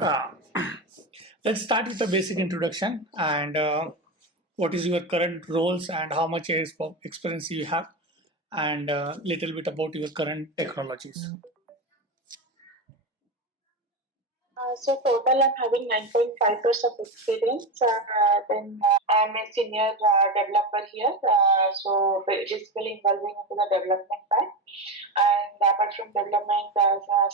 Uh, let's start with a basic introduction and what is your current roles and how much experience you have and a little bit about your current technologies. So total, I'm having 9.5 years of experience. I'm a senior developer here. So basically involving into the development part. And apart from development,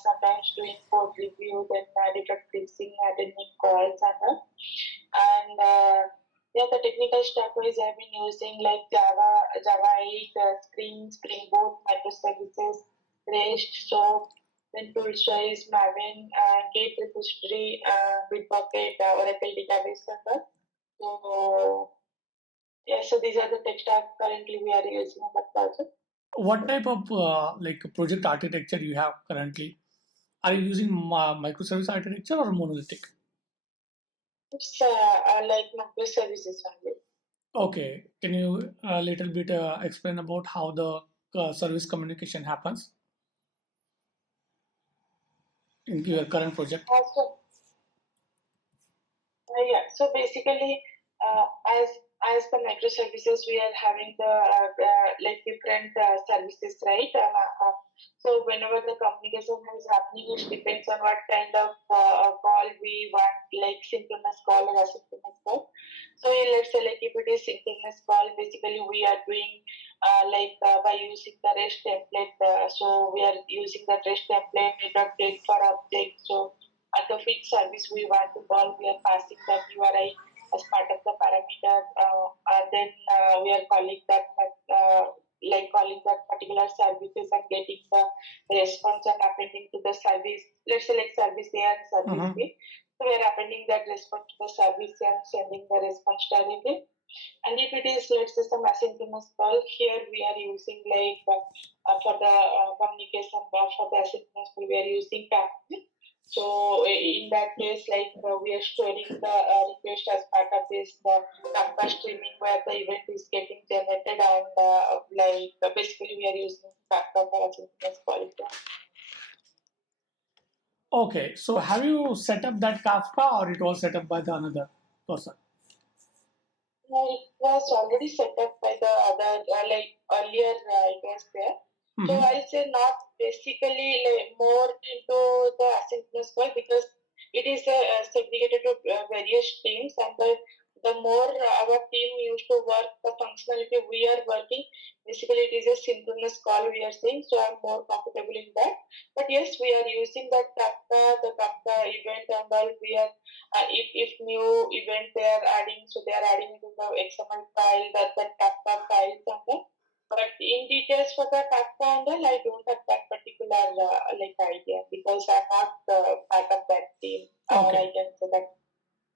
sometimes doing code review, then defect fixing, attending calls, and yeah, the technical stack wise I've been using like Java 8, Springboot, microservices, REST, SOAP, then tools wise Maven, Gate registry, Bitbucket, Oracle database server. So yeah, so these are the tech stack currently we are using in the project. What type of like project architecture you have currently? Are you using microservice architecture or monolithic? It's like microservices only. Okay, can you a little bit explain about how the service communication happens in your current project? Also, yeah. So basically, uh, as as the microservices, we are having the like different services, right? So whenever the communication is happening, it depends on what kind of call we want, like synchronous call or asynchronous call. So let's say like if it is synchronous call, basically we are doing by using the REST template. So we are using the REST template, get for object. So at the which service we want to call, we are passing that URI as part of the parameter, and then we are calling that calling that particular services and getting the response and appending to the service. Let's say like service A and service B. So we are appending that response to the service A and sending the response directly. And if it is, let's say, some asynchronous call, here we are using for the communication for the asynchronous call, we are using Kafka. So in that case, we are storing the request as part of this Kafka streaming where the event is getting generated, and basically we are using Kafka for asynchronous call. Okay, so have you set up that Kafka or it was set up by the another person? It was already set up by the other, earlier it was there. So I say not basically more into the asynchronous call because it is segregated to various teams, and the more our team used to work, the functionality we are working, basically it is a synchronous call we are saying. So I'm more comfortable in that. But yes, we are using that the Kafka event and all. We are if new event they are adding, so they are adding into the XML file, that Kafka file somewhere. But in details for the Kafka and all, I don't have that particular idea because I'm not part of that team. Okay. I can say that.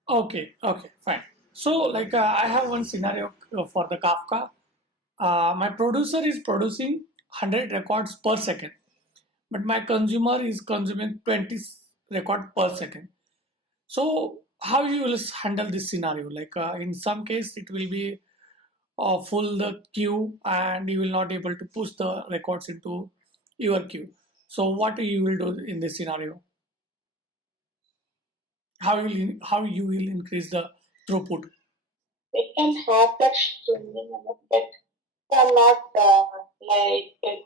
Okay, fine. So, I have one scenario for the Kafka. My producer is producing 100 records per second, but my consumer is consuming 20 record per second. So, how you will handle this scenario? In some case, it will be full the queue, and you will not able to push the records into your queue. So, what you will do in this scenario? How you will increase the throughput? They can have that streaming, but I'm not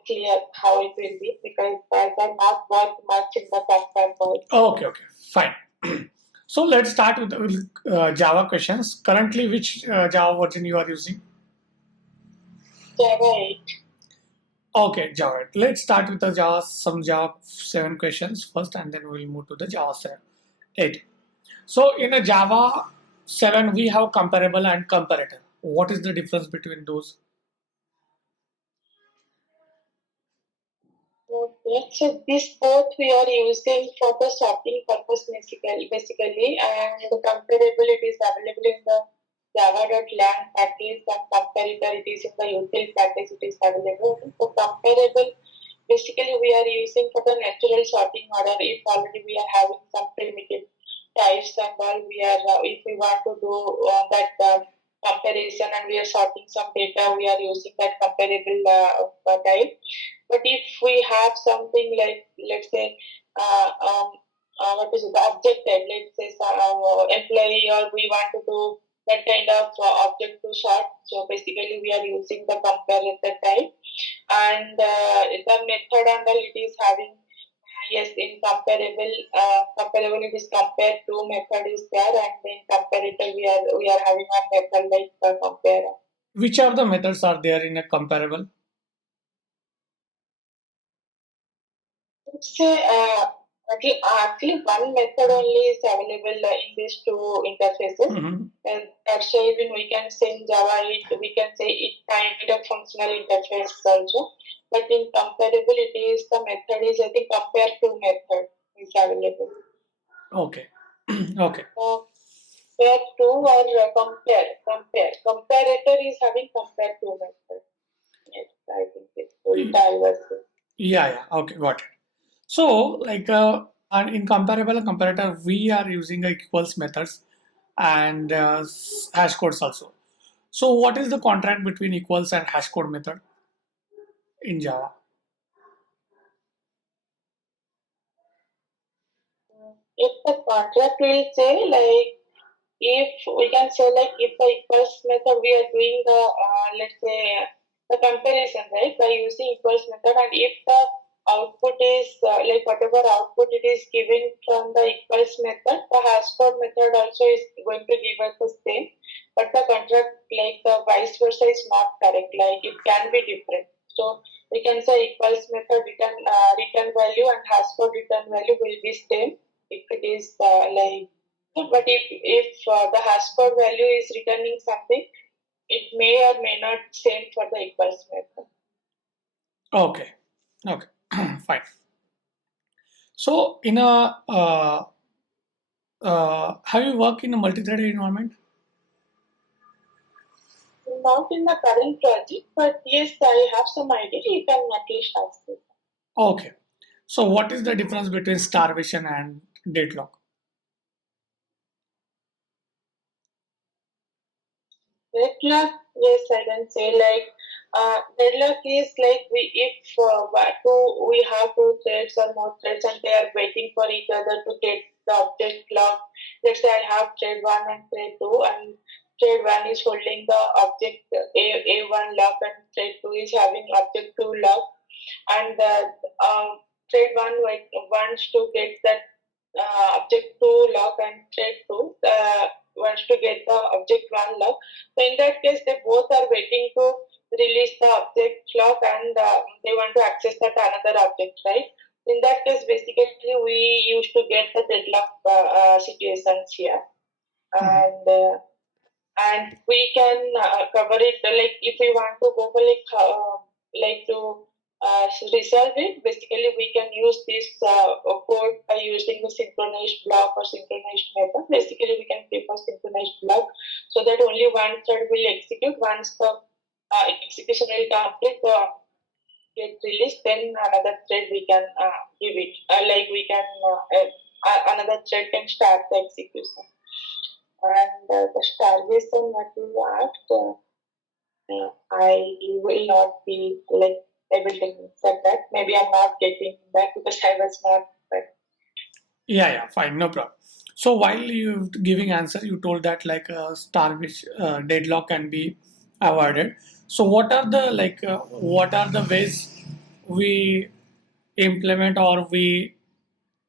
clear how it will be because I have not worked much in the Kafka code. Okay, fine. So let's start with Java questions. Currently, which Java version you are using? Java 8. Okay, Java 8. Let's start with some Java 7 questions first, and then we'll move to the Java 7, 8. So in a Java 7, we have comparable and comparator. What is the difference between those? Okay, so this both we are using for the sorting purpose basically, and the comparable it is available in the java.lang package, and comparator it is in the util package it is available. So comparable basically we are using for the natural sorting order. If already we are having some primitive types and all, we are if we want to do that comparison and we are sorting some data, we are using that comparable type. But if we have something like, let's say, uh, um, what is it, the object type, let's say employee, or we want to do that kind of object to sort. So basically we are using the comparator type, and the method and all it is having, yes, in comparable it is compare to method is there, and in comparator we are having one method like compare. Which are the methods are there in a comparable? Say, actually, one method only is available in these two interfaces. And that's why even we can say in Java, we can say it kind of functional interface also. But in comparable, it is the method is, I think, compare to method is available. Okay. Okay. So, compare to or compare. Comparator is having compare to method. Yes, I think it's full diverse. Yeah. Okay, got it. So, like, and in comparable and comparator, we are using equals methods and hash codes also. So, what is the contract between equals and hash code method in Java? If the contract will say like, if we can say like, if the equals method we are doing the let's say the comparison, right, by using equals method, and if the output is like whatever output it is given from the equals method, the hash code method also is going to give us the same, but the contract like the vice versa is not correct, like it can be different. So we can say equals method return value and hash code return value will be same if it is like, but if the hash code value is returning something, it may or may not same for the equals method. Okay. Okay. Fine. So, in a have you worked in a multi-threaded environment? Not in the current project, but yes, I have some idea. You can at least ask it. Okay. So, what is the difference between starvation and deadlock? Deadlock, yes, I can say like deadlock is like we have two threads or more threads and they are waiting for each other to get the object lock. Let's say I have thread one and thread two, and thread one is holding the object A1 lock, and thread two is having object two lock, and thread one wants to get that object two lock, and thread two wants to get the object one lock. So in that case, they both are waiting to release the object lock, and they want to access that another object, right? In that case, basically, we used to get the deadlock situations here, and we can cover it like if we want to go for like to resolve it. Basically, we can use this code by using the synchronized block or synchronized method. Basically, we can prefer synchronized block so that only one thread will execute. Once the execution will complete, the get released, then another thread we can give it. Like we can another thread can start the execution. And the starvation what you asked, I will not be like able to answer that. Maybe I'm not getting that because I was not. But Yeah, fine, no problem. So while you giving answer, you told that like starvish deadlock can be avoided. So what are the ways we implement or we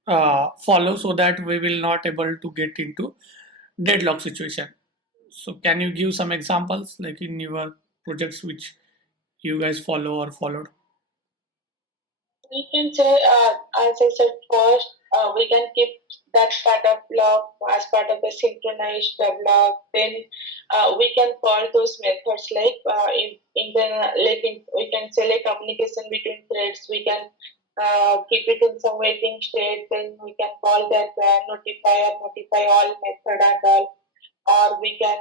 follow so that we will not able to get into deadlock situation? So can you give some examples like in your projects which you guys follow or followed? we can say, as I said first, we can keep that startup block as part of the synchronized block. Then we can call those methods like we can say like communication between threads. We can keep it in some waiting state. Then we can call that notify all method and all, or we can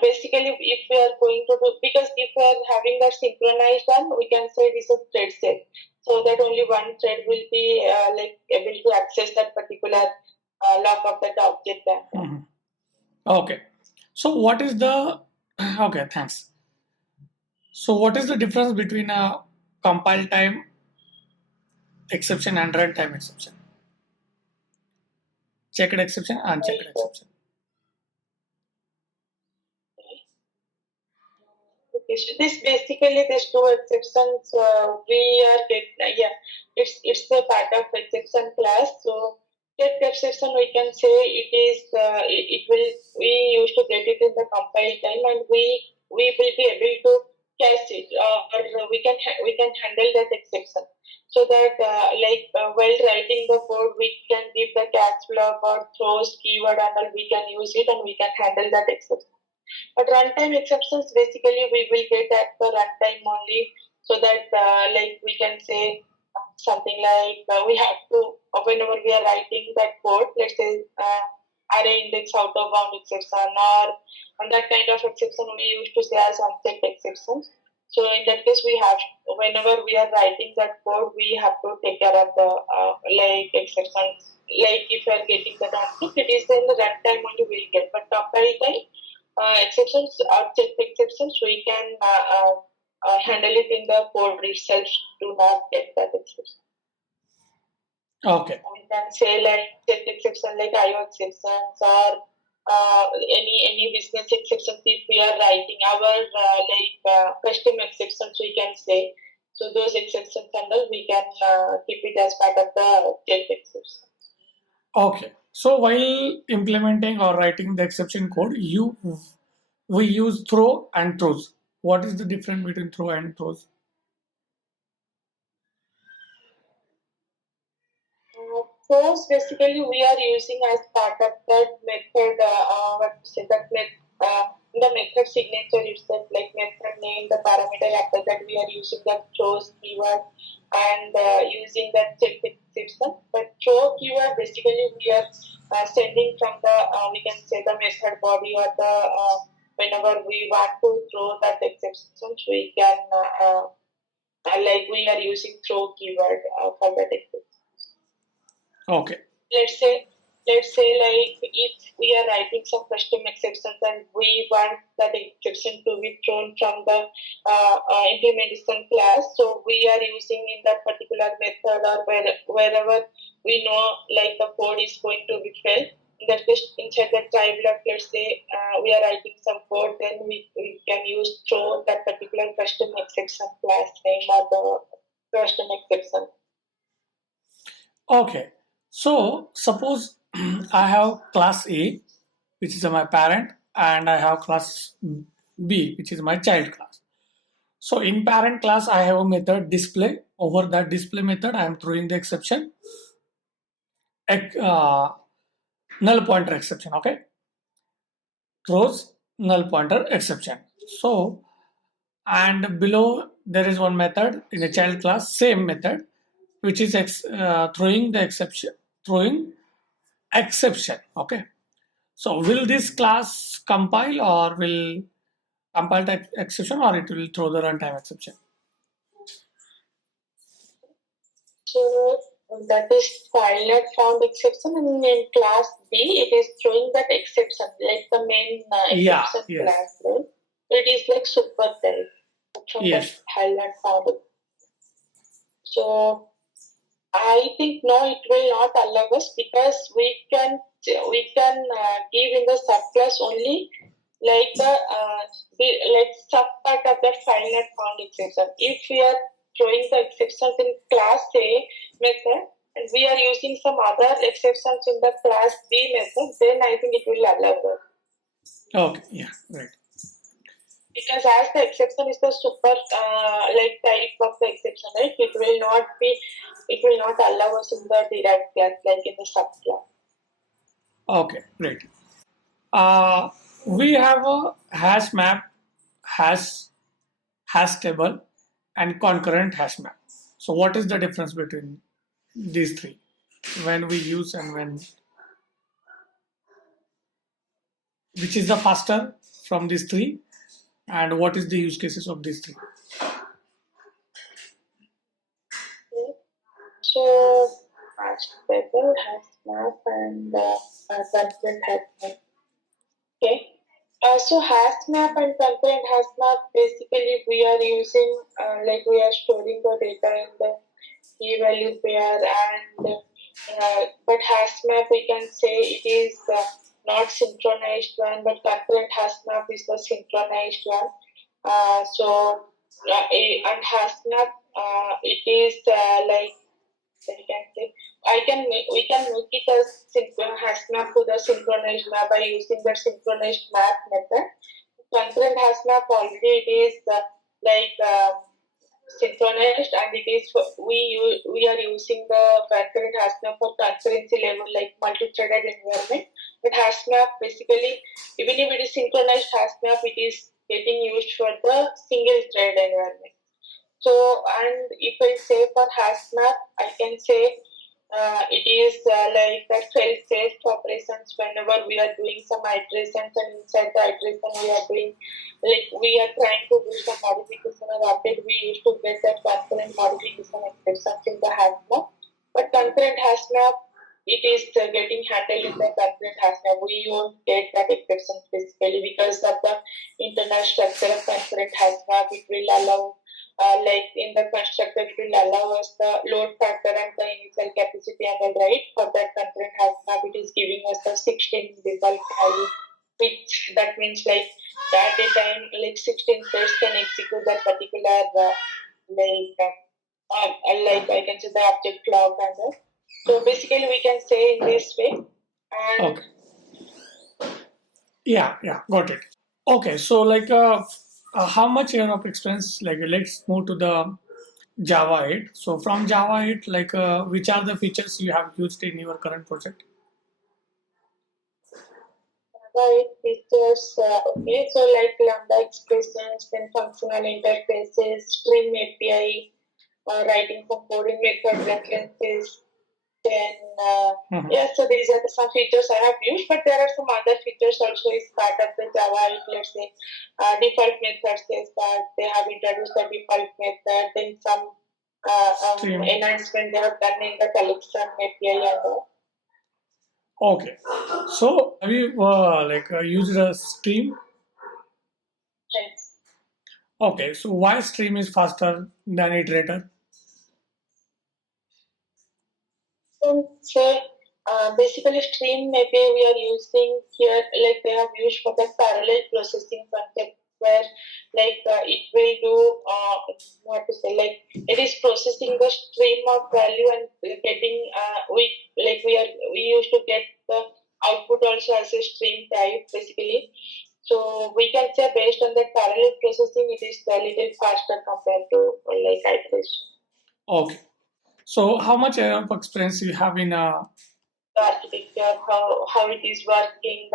basically if we are going to do, because if we are having that synchronized one, we can say this is thread set, so that only one thread will be like able to access that particular lock of that object. Okay. So what is the okay, thanks. So what is the difference between a compile time exception and runtime exception? checked exception, unchecked exception. Okay, so this basically these two exceptions we are getting, it's a part of exception class. So checked exception we can say it is it will we used to get it in the compile time, and we will be able to catch it, or we can handle that exception, so that while writing the code we can give the catch block or throws keyword and all, we can use it and we can handle that exception. But runtime exceptions basically we will get at the runtime only, so that we can say something like we have to whenever we are writing that code, let's say array index out of bound exception, or and that kind of exception we used to say as unchecked exceptions. So in that case, we have whenever we are writing that code, we have to take care of the exceptions. Like if you are getting the output, it is in the runtime only we will get. But compile time exceptions, object exceptions, we can handle it in the code itself to not get that exception. Okay. We can say like check exception like IO exceptions, or any business exceptions if we are writing our custom exceptions we can say. So those exceptions and all we can keep it as part of the check exception. Okay. So while implementing or writing the exception code, we use throw and throws. What is the difference between throw and throws? Throws basically we are using as part of that method. The method signature itself, like method name, the parameter after that we are using the throws keyword and using that check exception. But throw keyword basically we are sending from the we can say the method body, or the whenever we want to throw that exception, we can we are using throw keyword for that exception. Okay. Let's say like if we are writing some custom exceptions and we want that exception to be thrown from the implementation class, so we are using in that particular method, or wherever we know like the code is going to be filled. In that case, inside the try block, let's say we are writing some code, then we can use throw that particular custom exception class name or the custom exception. Okay. So suppose I have class A, which is my parent, and I have class B, which is my child class. So in parent class, I have a method display. Over that display method, I am throwing the exception, null pointer exception. Okay, throws null pointer exception. So and below there is one method in a child class, same method, which is throwing the exception. Okay. So will this class compile, or will compile the exception, or it will throw the runtime exception? So that is file not found exception, and in class B it is throwing that exception, like the main exception class, right? It is like super type from that file not found. So I think no, it will not allow us, because we can give in the subclass only like the sub part of that file not found exception. If we are throwing the exceptions in class A method and we are using some other exceptions in the class B method, then I think it will allow us. Okay, yeah, right. Because as the exception is the super type of the exception, right? It will not allow us in the derived class, like in the subclass. Okay, great. We have a hash map, hash table, and concurrent hash map. So what is the difference between these three when we use, and which is the faster from these three, and what is the use cases of these three? Okay. So hash table, hash map, and concurrent hash map. Okay. So Hashmap and ConcurrentHashmap, basically we are using we are storing the data in the key value pair, and but Hashmap we can say it is not synchronized one, but concurrent Hashmap is the synchronized one. And Hashmap it is like we can say we can make it as Hashmap to the synchronized map by using the synchronized map method. Concurrent Hashmap already it is like synchronized, and it is we are using the concurrent Hashmap for concurrency level like multi-threaded environment. But Hashmap basically, even if it is synchronized Hashmap, it is getting used for the single thread environment. So, and if I say for Hashmap, I can say it is like a fail-safe operations whenever we are doing some iterations, and inside the iteration we are doing, like we are trying to do some modification or update, we used to get that concurrent modification exceptions in the Hashmap. But concurrent Hashmap, it is getting handled in the concurrent Hashmap. We won't get that exception basically because of the internal structure of concurrent Hashmap. It will allow like in the constructor, it will allow us the load factor and the initial capacity and all, right. For that concurrent Hashmap, it is giving us the 16 default value, which that means like at a time like 16 threads can execute that particular like I can say the object clock and all. So basically, we can say in this way. And Okay. Yeah, got it. Okay, so how much year of experience? Like, let's move to the Java 8. So from Java 8, which are the features you have used in your current project? it features, okay, so like Lambda expressions, then functional interfaces, stream API, writing some coding method references, then yeah, so these are some features I have used, but there are some other features also is part of the Java 8, let's say default methods is that they have introduced the default method, then some enhancement they have done in the collection API and all. Okay, so have you used a stream? Yes. Okay, so why stream is faster than iterator? So basically, stream maybe we are using here, like they have used for the parallel processing concept, where it will do what to say, like it is processing the stream of value and getting we used to get the output also as a stream type basically. So we can say based on that parallel processing, it is a little faster compared to like iteration. Okay, so how much of experience you have in The architecture, how it is working,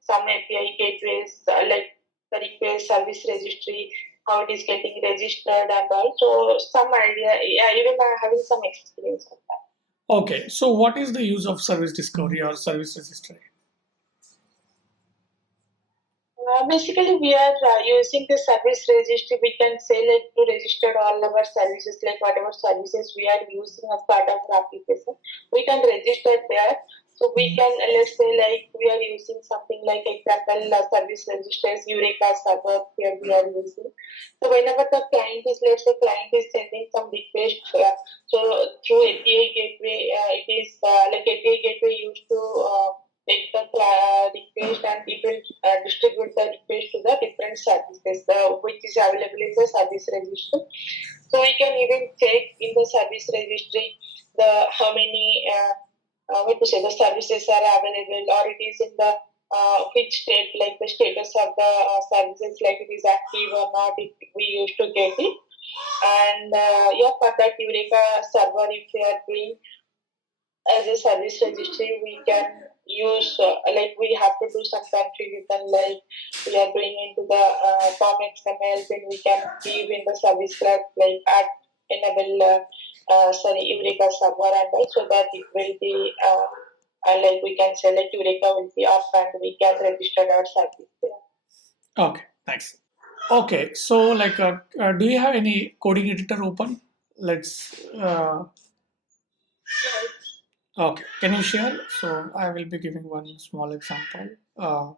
some API gateways, like the request service registry, how it is getting registered and all. So some idea, yeah, even I'm having some experience with that. Okay, so what is the use of service discovery or service registry? Basically, we are using the service registry. We can say like to register all our services, like whatever services we are using as part of the application, we can register there. So we can let's say like we are using something like example service registers Eureka server here we are using. So whenever the client is let's say client is sending some request, so through API gateway, it is like API gateway used to take the request and it will distribute the request to the different services which is available in the service registry. So we can even check in the service registry the how many what to say the services are available, or it is in the which state, like the status of the services, like it is active or not, if we used to get it. And yeah, for that Eureka server, if we are doing as a service registry, we can use like we have to do some configuration, like we are doing into the form XML, then we can give in the service class like add enable Eureka server and all, so that it will be like we can select Eureka will be up and we can register our service there. Okay, thanks. Okay, so do you have any coding editor open? Let's. Okay, can you share? So I will be giving one small example. I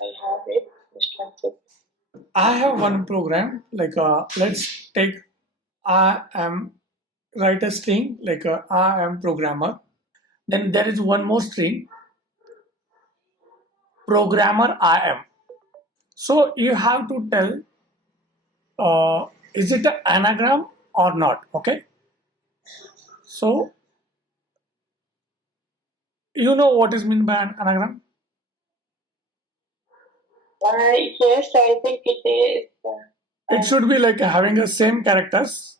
have it. Just one second. I have one program. Let's take I am write a string like I am programmer. Then there is one more string, programmer I am. So you have to tell is it an anagram or not? Okay. So you know what is meant by an anagram? Yes, I think it is. It should be like having the same characters,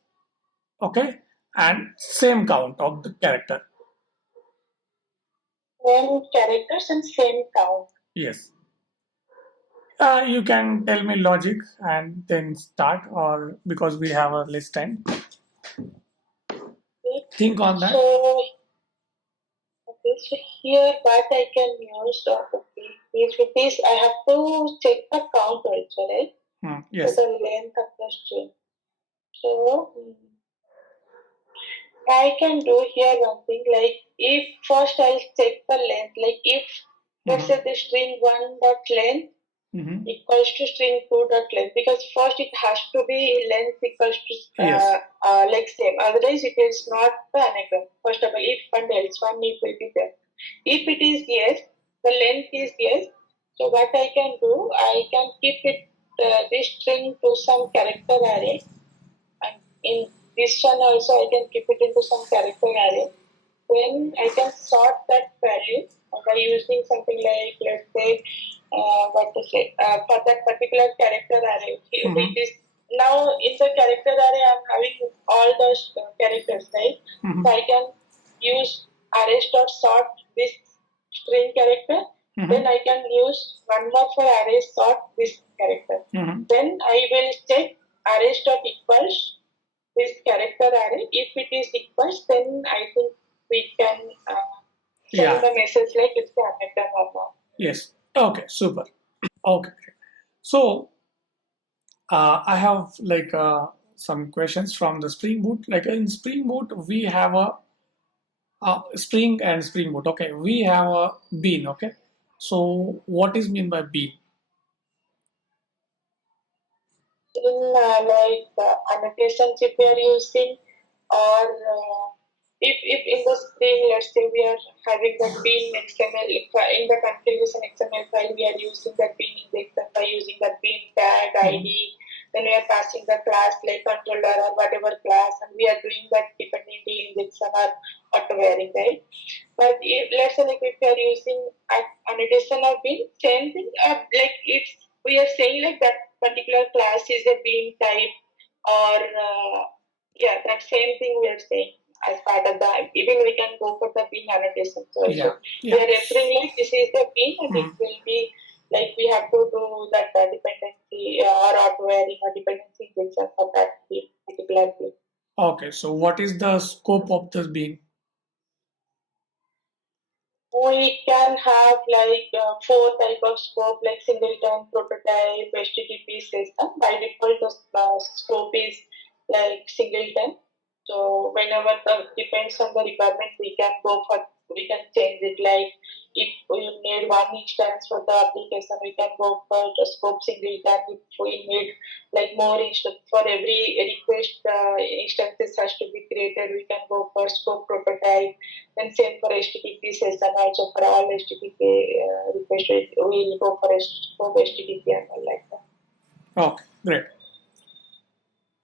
okay, and same count of the character. Same characters and same count. Yes. You can tell me logic and then start, or because we have a less time. Okay. Think on that. So here what I can use okay, is with this I have to check the count also, right? Yes. So the length of the string. So I can do here one thing like if first I'll check the length, like if let's say the string one dot length equals to string two dot length, because first it has to be length equals to Yes. like same. Otherwise it is not the anagram. First of all, if and else one need will be there. If it is yes, the length is yes. So what I can do, I can keep it this string to some character array, and in this one also I can keep it into some character array. Then I can sort that value by using something like, let's say, what to say, for that particular character array, which is now in the character array I'm having all those characters, right? So I can use arrays dot sort this string character. Then I can use one more for arrays sort this character. Then I will check arrays dot equals this character array. If it is equals, then I think we can send the message like it's the anagram or not. Yes. Okay. Super. Okay. So I have like some questions from the Spring Boot. Like in Spring Boot, we have a Spring and Spring Boot. Okay, we have a bean. Okay, so what is mean by bean? In like annotations if we are using, or if in the string, let's say we are having the bean XML, if in the configuration XML file we are using the bean index and by using the bean tag ID, then we are passing the class like controller or whatever class, and we are doing that dependency injection or auto varying, right? But if, let's say like if we are using annotation of bean, same thing. Like if we are saying like that particular class is a bean type, or yeah, that same thing we are saying as part of the, even we can go for the bean annotation. So we are referring like this is the bean, and it will be like we have to do that dependency or auto varying or dependency injection for that particular bean. Okay, so what is the scope of this bean? We can have like four type of scope like singleton, prototype, HTTP system. By default, the scope is like singleton. So whenever the depends on the requirement, we can change it. Like if we need one instance for the application, we can go for the scope singleton. If we need like more instance for every request, instances has to be created, we can go for scope prototype. And same for HTTP session also, for all HTTP requests, we will go for scope HTTP and all like that. Okay, great.